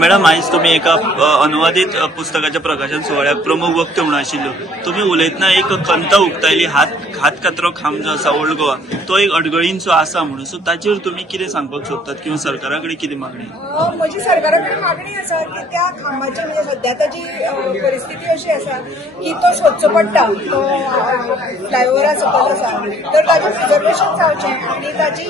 Madam आयज तुम्ही एका अनुवादित पुस्तकाच्या प्रकाशन सोहळ्याक प्रमुख वक्ते म्हणून आशिल्लो. तुम्ही उलयतना एक खंत उक्तायली हातकचरो खांब जो आसा ओल्ड गोवा तो एक अडगळींचो आसा म्हणून. सो ताचेर तुम्ही कितें सांगपाक सोदतात किंवा सरकारा कडेन कितें मागणी? म्हजी सरकारा कडेन मागणी आसा की त्या खांबाची म्हणजे सध्या ताची परिस्थिती अशी आसा की तो सोदचो पडटा. तो फ्लायओव्हरा सकयल आसा तर ताचें प्रिजर्वेशन जावचें आनी ताची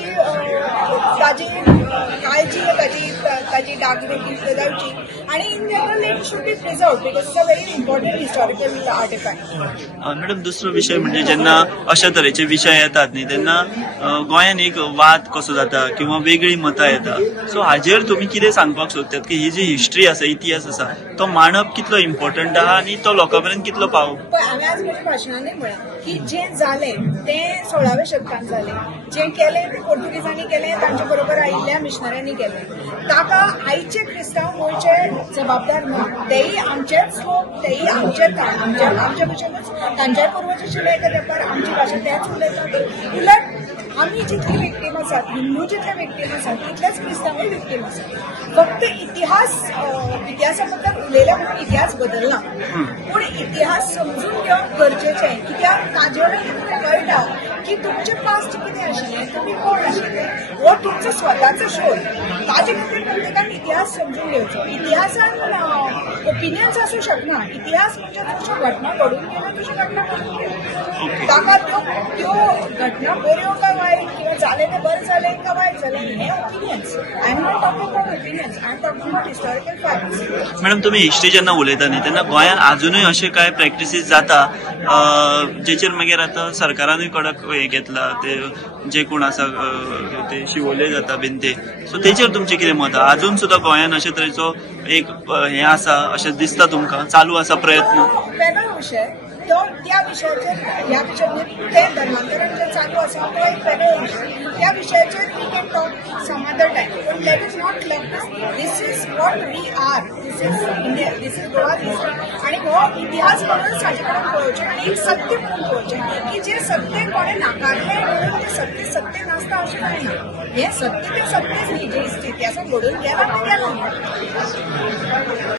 काळजी ताची डागडुजी जावची आनी in general it should be preserved because it's a very important historical artefact. Madam दुसरो विषय म्हणजे जेन्ना अशा तरेचे विषय येतात न्ही तेन्ना गोंयान एक वाद कसो जाता किंवा वेगळी मतां येता. सो हाजेर तुम्ही कितें सांगपाक सोदतात की ही जी हिस्ट्री आसा इतिहास आसा तो मांडप कितलो इम्पॉर्टंट आहा आनी तो लोकां पर्यंत कितलो पाव? हांवें आज म्हज्या भाशणांनी म्हळां की जें जालें तें 16व्या शतकांत जालें. जें केलें पोर्तुगीजांनी केलें तांचे बरोबर आयिल्ल्या मिशनऱ्यांनी केलें. ताका आयचे क्रिस्तांव गोंयचे जबाबदार न्हू. तेय आमचेच लोक तेय आमचे भशेनूच तांच्याय पूर्वज आशिल्ले एका तेंपार आमची भाशा तेच उलयतात. उलट आमी जितली विक्टीम आसात हिंदू जितले विक्टीम आसात तितलेच क्रिस्तांवूय विक्टीम आसात. फक्त इतिहासा बद्दल उलयले म्हणून इतिहास बदलना पूण इतिहास समजून घेवप गरजेचें. कित्याक ताजे वयल्यान कळटा की तुमचें पास्ट कितें आशिल्लें तुमी कोण आशिल्ले हो तुमचो स्वताचो शोध. ताजे खातीर प्रत्येकान इतिहास समजून घेवचो. इतिहासान ओपिनियन्स आसूं शकना. इतिहास म्हणजे जश्यो घटना घडून गेल्यो तश्यो घटना घडून गेल्यो. ताका त्यो घटना बऱ्यो काय वायट किंवा जालें तें बरें जालें काय वायट जालें हे opinions. I am not talking about opinions I am talking about historical facts. Madam तुम्ही हिस्ट्री जेन्ना उलयता न्ही तेन्ना गोंयान अजूनय अशे कांय प्रॅक्टिसीस जाता जेचेर मागीर आतां सरकारानूय कडक हे घेतला ते जे कोण आसा ते शिवोले जाता बीन ते. सो तेचेर तुमचें कितें मत आहा? अजून सुद्दां गोंयान अशे तरेचो एक हे आसा अशें दिसता तुमकां चालू आसा प्रयत्न? वेगळो विशय तो त्या विशयाचेर ह्या विशयाचेर ते धर्मांतरण जे चालू आसा तो एक वेगळो विशय. त्या विशयाचेर we can talk some other time पूण let is not like this is what we are. This is India. This is Goa history आणि हो इतिहास म्हणून ताचे कडेन पळोवचें आनी एक सत्य म्हणून पळोवचें की जे सत्य कोणें नाकारलें म्हणून ते सत्य नासता अशें कांय ना. हें सत्य तें सत्यच न्ही. जे इतिहासान घडून गेलां तें गेलां.